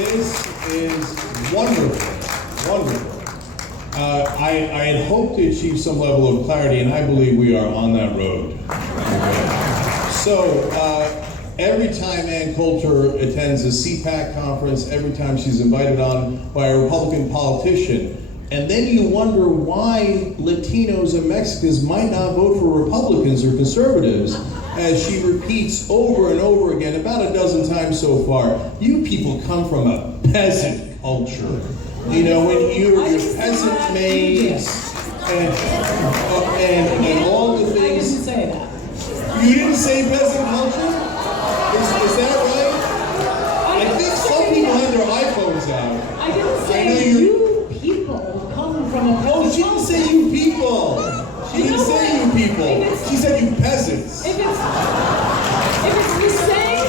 This is wonderful, wonderful. I had hoped to achieve some level of clarity, and I believe we are on that road. Okay. So, every time Ann Coulter attends a CPAC conference, every time she's invited on by a Republican politician, and then you wonder why Latinos and Mexicans might not vote for Republicans or conservatives, as she repeats over and over again, about a dozen times so far, you people come from a peasant culture. You know, when you're peasant maids and all the things. I didn't say that. You didn't say peasant culture? Is that right? I think some people have their iPhones out. I didn't say you people come from a. Oh, she didn't say you people. She didn't say you people. She said you peasants. If it's the same,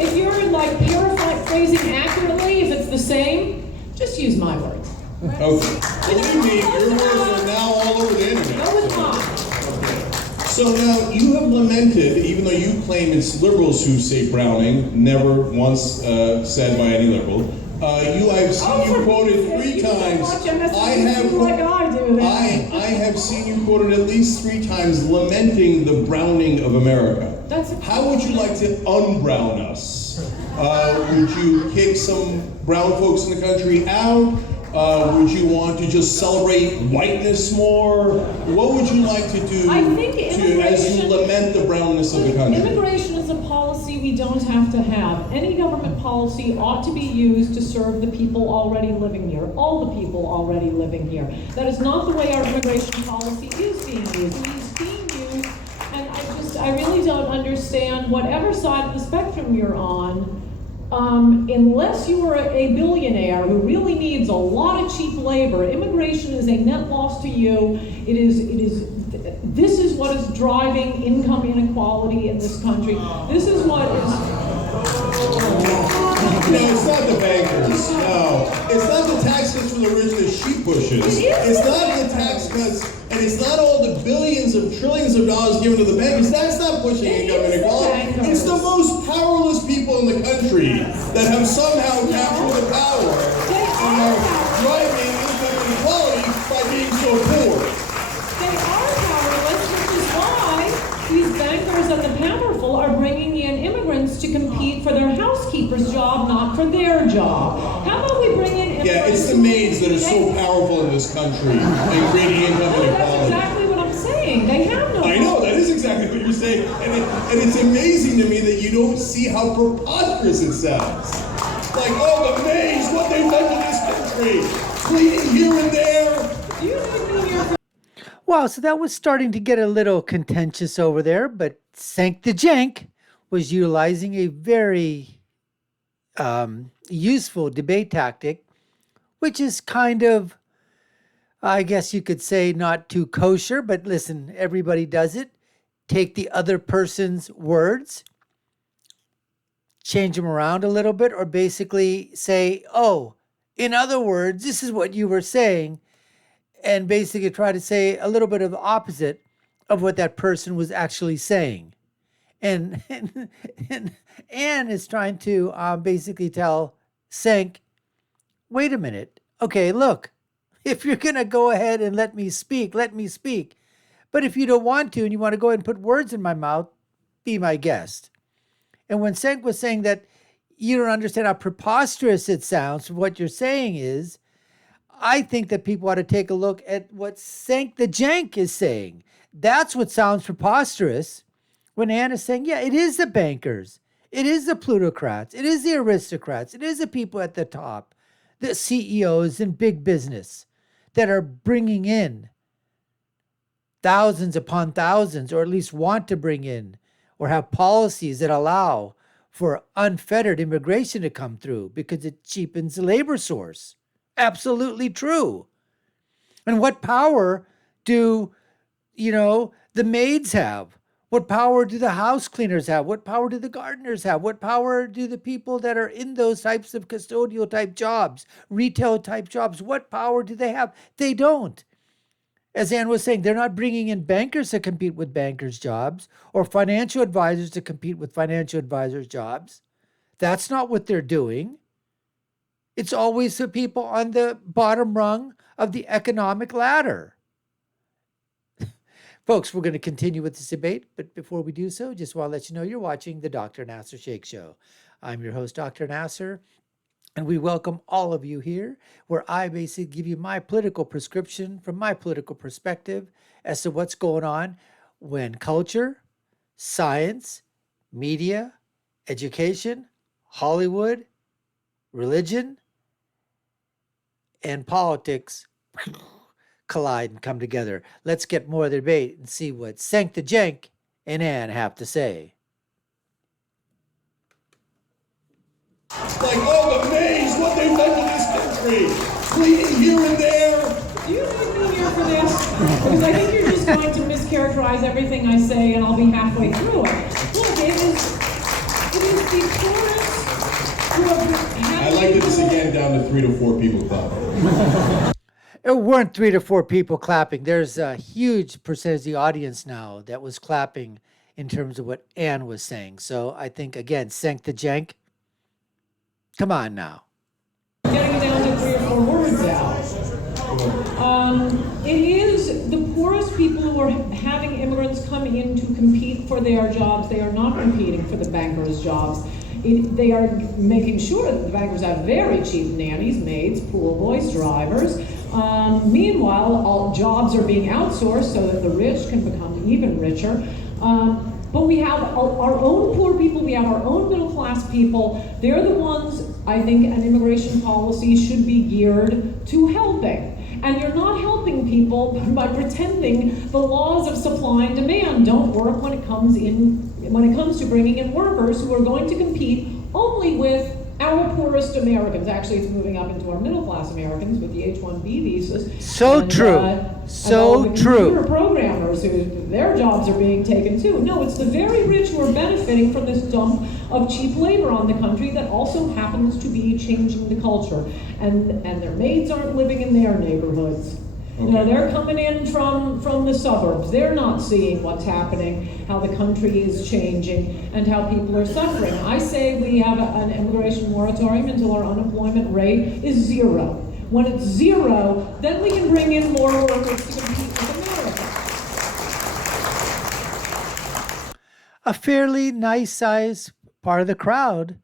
if you're like paraphrasing accurately, if it's the same, just use my words. Okay. Believe me, your words are now all over the internet. No, it's not. So now you have lamented, even though you claim it's liberals who say Browning, never once said by any liberal. I've seen you quoted 3 times. I have seen you quoted at least 3 times lamenting the Browning of America. How would you like to unbrown us? Would you kick some brown folks in the country out? Would you want to just celebrate whiteness more? What would you like to do as you lament the brownness of the country? Immigration is a policy we don't have to have. Any government policy ought to be used to serve the people already living here, all the people already living here. That is not the way our immigration policy is being used. It is being used, and I really don't understand whatever side of the spectrum you're on. Unless you are a billionaire who really needs a lot of cheap labor, immigration is a net loss to you. This is what is driving income inequality in this country. This is what is. No, it's not the bankers. No, it's not the tax cuts for the rich that she pushes. It's not the tax cuts, and it's not all the billions of trillions of dollars given to the bankers. That's not pushing income inequality. It's the most powerless people in the country that have somehow captured the power and are driving income inequality by being so poor. They are powerless, which is why these bankers and the powerful are bringing in immigrants to compete for their housekeeper's job, not for their job. How about we bring in immigrants? Yeah, it's the maids that are so powerful in this country and creating income inequality. That's exactly what I'm saying. They have no. I know, that is exactly what you're saying. And it's amazing to me that you don't see how preposterous it sounds. Like, oh, the maids, what they've done to this country. Cleaning here and there. Wow, so that was starting to get a little contentious over there, but Cenk the Jank was utilizing a very useful debate tactic, which is kind of, I guess you could say, not too kosher, but listen, everybody does it. Take the other person's words, change them around a little bit, or basically say, oh, in other words, this is what you were saying, and basically try to say a little bit of the opposite of what that person was actually saying. And Ann is trying to basically tell Cenk, wait a minute. Okay, look, if you're going to go ahead and let me speak, let me speak. But if you don't want to and you want to go ahead and put words in my mouth, be my guest. And when Cenk was saying that you don't understand how preposterous it sounds, what you're saying is, I think that people ought to take a look at what Cenk the Jank is saying. That's what sounds preposterous when Ann is saying, yeah, it is the bankers. It is the plutocrats. It is the aristocrats. It is the people at the top, the CEOs in big business that are bringing in thousands upon thousands, or at least want to bring in, or have policies that allow for unfettered immigration to come through because it cheapens the labor source. Absolutely true. And what power do, the maids have? What power do the house cleaners have? What power do the gardeners have? What power do the people that are in those types of custodial type jobs, retail type jobs, what power do they have? They don't. As Ann was saying, they're not bringing in bankers to compete with bankers' jobs or financial advisors to compete with financial advisors' jobs. That's not what they're doing. It's always the people on the bottom rung of the economic ladder. Folks, we're going to continue with this debate, but before we do so, just want to let you know you're watching the Dr. Nasir Shaikh Show. I'm your host, Dr. Nasir, and we welcome all of you here, where I basically give you my political prescription from my political perspective as to what's going on when culture, science, media, education, Hollywood, religion, and politics collide and come together. Let's get more of the debate and see what Cenk the Cenk and Ann have to say. Like, oh, the maze, what they've done to this country. Bleeding here and there. Do you need me here for this? Because I think you're just going to mischaracterize everything I say and I'll be halfway through it. Look, it is the poorest who have I like this again down to 3 to 4 people clapping. It weren't 3 to 4 people clapping. There's a huge percentage of the audience now that was clapping in terms of what Ann was saying. So I think, again, Cenk the Cenk, come on now. getting it down to 3 or 4 words out. It is the poorest people who are having immigrants come in to compete for their jobs. They are not competing for the bankers' jobs. They are making sure that the bankers have very cheap nannies, maids, pool boys, drivers. Meanwhile, all jobs are being outsourced so that the rich can become even richer. But we have our own poor people, we have our own middle class people. They're the ones, I think, an immigration policy should be geared to helping. And you're not helping people by pretending the laws of supply and demand don't work when it comes to bringing in workers who are going to compete only with our poorest Americans. Actually, it's moving up into our middle class Americans with the H-1B visas. So true. So and true. Computer programmers who their jobs are being taken too. No, it's the very rich who are benefiting from this dump of cheap labor on the country that also happens to be changing the culture. And their maids aren't living in their neighborhoods. Okay. You know, they're coming in from the suburbs. They're not seeing what's happening, how the country is changing, and how people are suffering. I say we have an immigration moratorium until our unemployment rate is 0. When it's 0, then we can bring in more workers to compete with America. A fairly nice size part of the crowd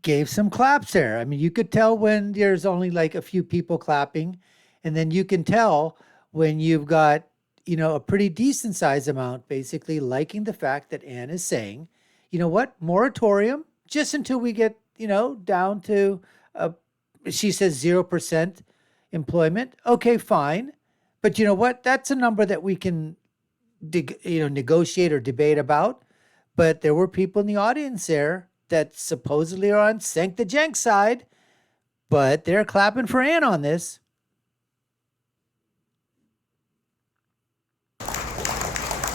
gave some claps there. I mean, you could tell when there's only like a few people clapping, and then you can tell when you've got, you know, a pretty decent size amount basically liking the fact that Ann is saying, you know what, moratorium, just until we get, you know, down to, she says 0% employment. Okay, fine. But you know what, that's a number that we can, negotiate or debate about. But there were people in the audience there that supposedly are on Cenk the Cenk side, but they're clapping for Ann on this.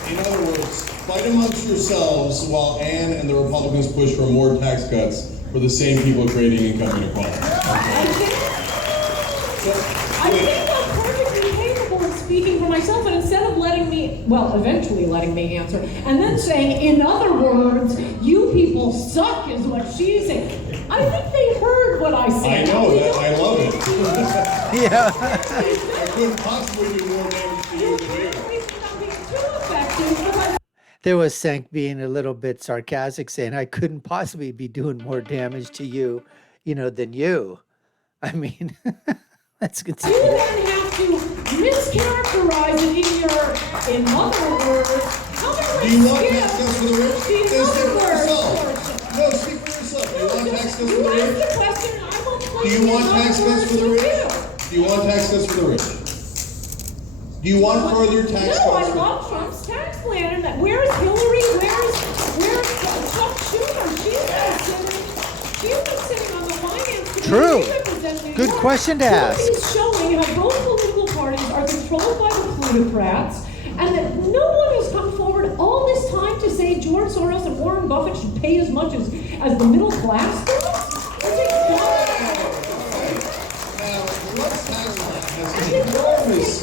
In other words, fight amongst yourselves while Ann and the Republicans push for more tax cuts for the same people creating income inequality. I think I'm perfectly capable of speaking for myself, and instead of eventually letting me answer, and then saying, in other words, you people suck is what she's saying. I think they heard what I said. I know that. I love it. Yeah. I couldn't possibly do more damage to you than you. There was Cenk being a little bit sarcastic, saying, I couldn't possibly be doing more damage to you, than you. I mean, that's good. You then have to mischaracterize it in other words. Do you want tax cuts for the rich? Then speak for yourself. No, speak for yourself. Do you want tax cuts for the rich? Do you want tax cuts for the rich? Do you want tax cuts for the rich? Do you want further tax cuts? No, I love Trump's tax plan. And where's Hillary? Where's Chuck Schumer? She's been sitting on the finance committee. True. Good question to ask. He's showing how both political parties are controlled by the plutocrats, and that no one has come forward all this time to say George Soros and Warren Buffett should pay as much as the middle class does.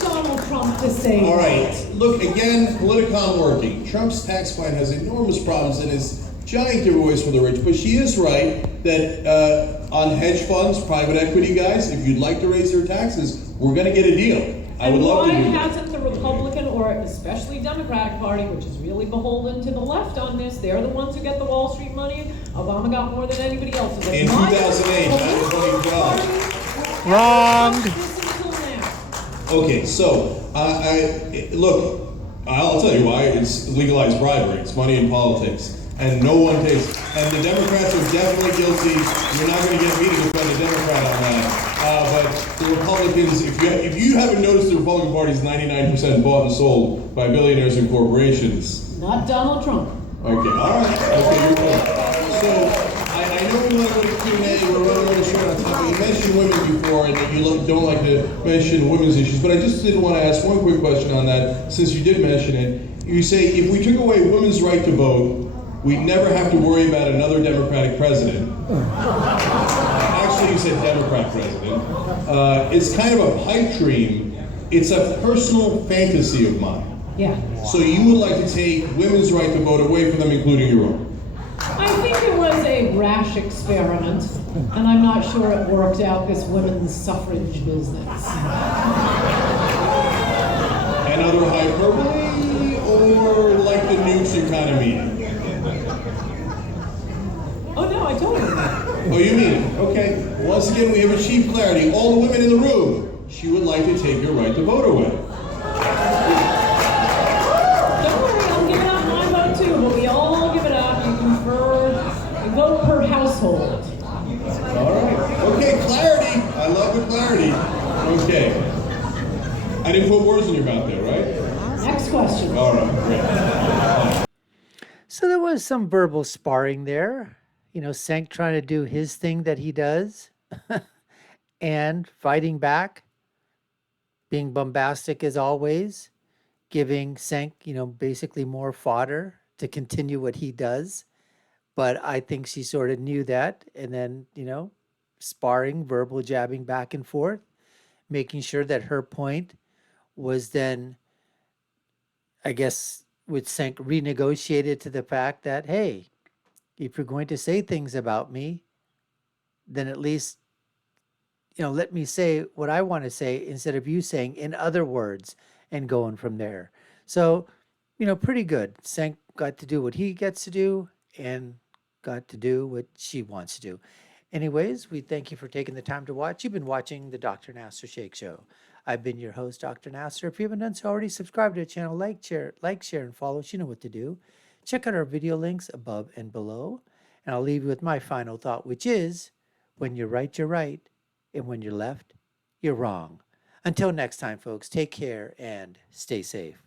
Donald Trump to say. All right. Look, again, Politicon working. Trump's tax plan has enormous problems and is giant giveaways for the rich, but she is right that on hedge funds, private equity guys, if you'd like to raise their taxes, we're going to get a deal. I would love to do And why that. hasn't the Republican or especially Democratic Party, which is really beholden to the left on this, they're the ones who get the Wall Street money. Obama got more than anybody else. In 2008, not in 2012. Wrong. Okay, so look, I'll tell you why. It's legalized bribery. It's money in politics. And no one takes, and the Democrats are definitely guilty. You're not going to get me to defend a Democrat on that. But the Republicans, if you haven't noticed, the Republican Party is 99% bought and sold by billionaires and corporations. Not Donald Trump. Okay, all right. Okay, you're right. So I know we want to go to Q&A. We're running on a short on topic. You mentioned women before, and that you don't like to mention women's issues. But I just did want to ask one quick question on that, since you did mention it. You say if we took away women's right to vote, we'd never have to worry about another Democratic president. Actually, you said Democrat president. It's kind of a pipe dream. It's a personal fantasy of mine. Yeah. So you would like to take women's right to vote away from them, including your own? I think it was a rash experiment, and I'm not sure it worked out, this women's suffrage business. Another hyperbole, or like the nukes you kind of mean? Oh no, I told you that. Oh, you mean it? Okay. Once again, we have achieved clarity. All the women in the room, she would like to take your right to vote away. Don't worry, I'm giving up my vote too, but we all give it up. You vote per household. All right. Okay, clarity. I love the clarity. Okay. I didn't put words in your mouth there, right? Next question. All right, great. So there was some verbal sparring there. Cenk trying to do his thing that he does and fighting back, being bombastic as always, giving Cenk, basically more fodder to continue what he does. But I think she sort of knew that. And then, sparring, verbal jabbing back and forth, making sure that her point was then, I guess, with Cenk renegotiated to the fact that, hey, if you're going to say things about me, then at least, let me say what I want to say instead of you saying in other words and going from there. So, pretty good. Cenk got to do what he gets to do and got to do what she wants to do. Anyways, we thank you for taking the time to watch. You've been watching the Dr. Nasir Shaikh Show. I've been your host, Dr. Nasir. If you haven't done so already, subscribe to the channel, like, share, and follow. You know what to do. Check out our video links above and below. And I'll leave you with my final thought, which is, when you're right, you're right. And when you're left, you're wrong. Until next time, folks, take care and stay safe.